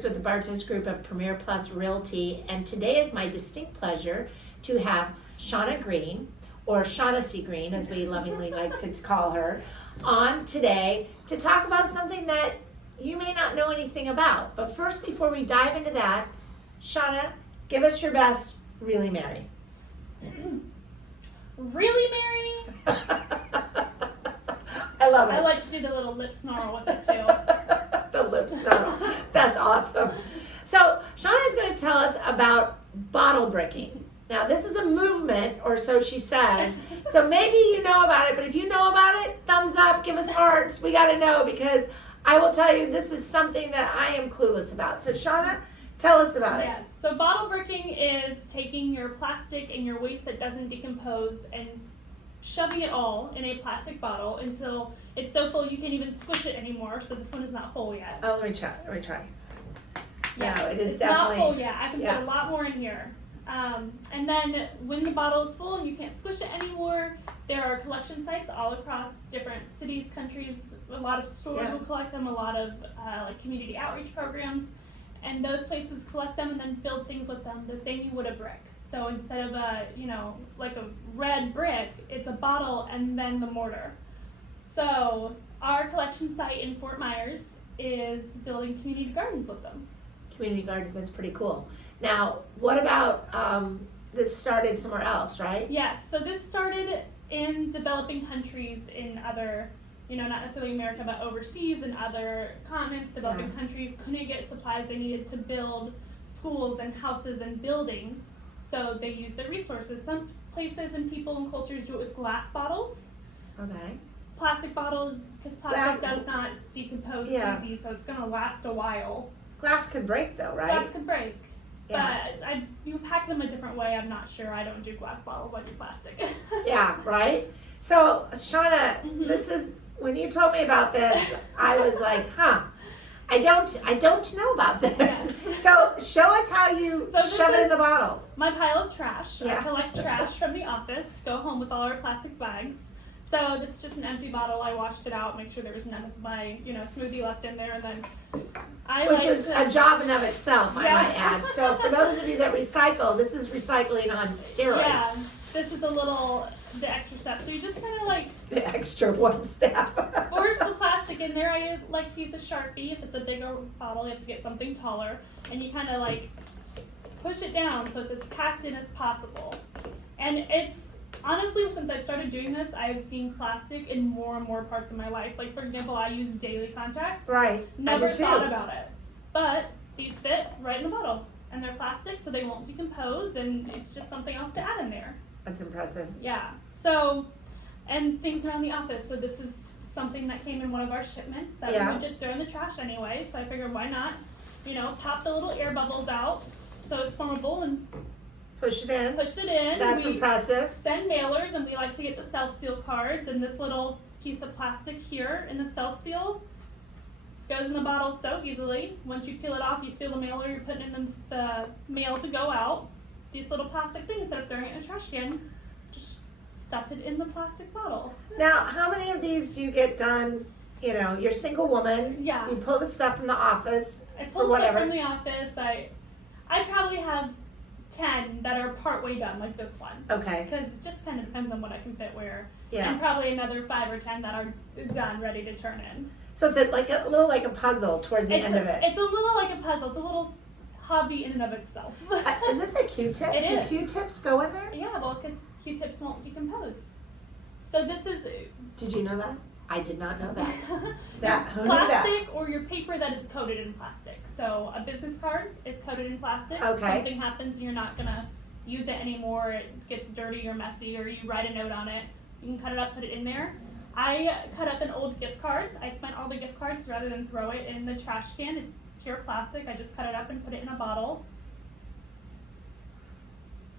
Bartos with the Bartos Group of Premier Plus Realty, and today is my distinct pleasure to have Shauna Greene, or Shauna C. Greene, as we lovingly like to call her, on today to talk about something that you may not know anything about. But first, before we dive into that, Shauna, give us your best Really Mary. Really Mary? I love it. I like to do the little lip snarl with it too. The lip snarl. That's awesome. So Shauna is going to tell us about bottle bricking. Now this is a movement, or so she says. So maybe you know about it, but if you know about it, thumbs up, give us hearts. We got to know, because I will tell you this is something that I am clueless about. So Shauna, tell us about it. Yes. So bottle bricking is taking your plastic and your waste that doesn't decompose and shoving it all in a plastic bottle until it's so full you can't even squish it anymore. So this one is not full yet. Oh, let me try. Yes, No, it is it's definitely not full yet. I can put a lot more in here. And then when the bottle is full and you can't squish it anymore, there are collection sites all across different cities, countries. A lot of stores will collect them, a lot of like community outreach programs. And those places collect them and then build things with them the same you would a brick. So instead of like a red brick, it's a bottle and then the mortar. So our collection site in Fort Myers is building community gardens with them. Community gardens, that's pretty cool. Now, what about, this started somewhere else, right? Yes, so this started in developing countries in other, not necessarily America, but overseas in other continents. Developing countries couldn't get supplies they needed to build schools and houses and buildings. So they use their resources. Some places and people and cultures do it with glass bottles. Okay. Plastic bottles, because plastic does not decompose easy, so it's going to last a while. Glass could break though, right? Glass could break. Yeah. But you pack them a different way. I'm not sure. I don't do glass bottles. I do plastic. Yeah, right? So, Shauna, this is, when you told me about this, I was like, I don't know about this. Yes. So show us how you shove it in the bottle. My pile of trash. Yeah. I collect trash from the office, go home with all our plastic bags. So this is just an empty bottle. I washed it out, make sure there was none of my, smoothie left in there, and then Which is a job in of itself, I might add. So for those of you that recycle, this is recycling on steroids. Yeah, this is the extra step. So you just kind of like the extra one step. force the plastic in there. I like to use a Sharpie. If it's a bigger bottle, you have to get something taller, and you kind of like push it down so it's as packed in as possible. And it's honestly, since I've started doing this, I've seen plastic in more and more parts of my life. Like, for example, I use daily contacts. Right. Never thought about it. But these fit right in the bottle. And they're plastic, so they won't decompose, and it's just something else to add in there. That's impressive. Yeah. So, and things around the office. So this is something that came in one of our shipments that we would just throw in the trash anyway. So I figured, why not, pop the little air bubbles out so it's formable and push it in. That's impressive. Send mailers, and we like to get the self-seal cards, and this little piece of plastic here in the self-seal goes in the bottle so easily. Once you peel it off, you seal the mailer, you're putting in the mail to go out. These little plastic things, instead of throwing it in a trash can, just stuff it in the plastic bottle. Now, how many of these do you get done? You're a single woman. Yeah. You pull the stuff from the office. I pull stuff from the office. I probably have 10 that are partway done, like this one. Okay. Because it just kind of depends on what I can fit where. Yeah. And probably another 5 or 10 that are done, ready to turn in. So it's a little like a puzzle towards the end of it. It's a little like a puzzle. It's a little hobby in and of itself. Is this a Q-tip? It is. Do Q-tips go in there? Yeah, well, because Q-tips won't decompose. So this is... Did you know that? I did not know that. Who knew plastic that? Or your paper that is coated in plastic. So a business card is coated in plastic. Okay. Something happens and you're not going to use it anymore. It gets dirty or messy, or you write a note on it. You can cut it up, put it in there. I cut up an old gift card. I spent all the gift cards rather than throw it in the trash can. It's pure plastic. I just cut it up and put it in a bottle.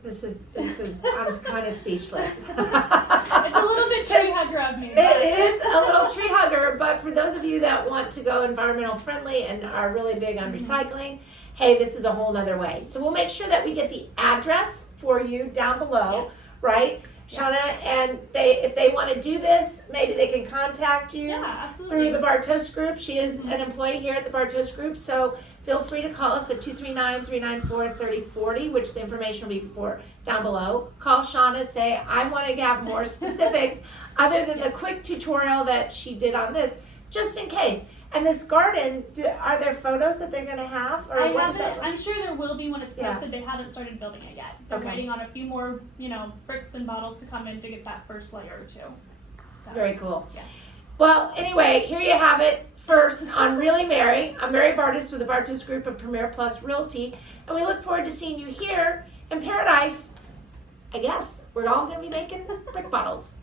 This is, I'm kind of speechless. It's a little bit tree hugger of me. It is a little tree hugger, but for those of you that want to go environmental friendly and are really big on recycling, hey, this is a whole nother way. So we'll make sure that we get the address for you down below, right? Shauna, and if they want to do this, maybe they can contact you through the Bartos Group. She is an employee here at the Bartos Group, so feel free to call us at 239-394-3040, which the information will be down below. Call Shauna, say, I want to have more specifics other than the quick tutorial that she did on this, just in case. And this garden, are there photos that they're going to have? Or I what is haven't, that? I'm sure there will be when it's Yeah. posted. They haven't started building it yet. They're Okay. waiting on a few more, bricks and bottles to come in to get that first layer or two. So, Very cool. yes. Well, anyway, here you have it. First on Really Mary. I'm Mary Bartos with the Bartos Group of Premier Plus Realty, and we look forward to seeing you here in Paradise. I guess we're all going to be making brick bottles.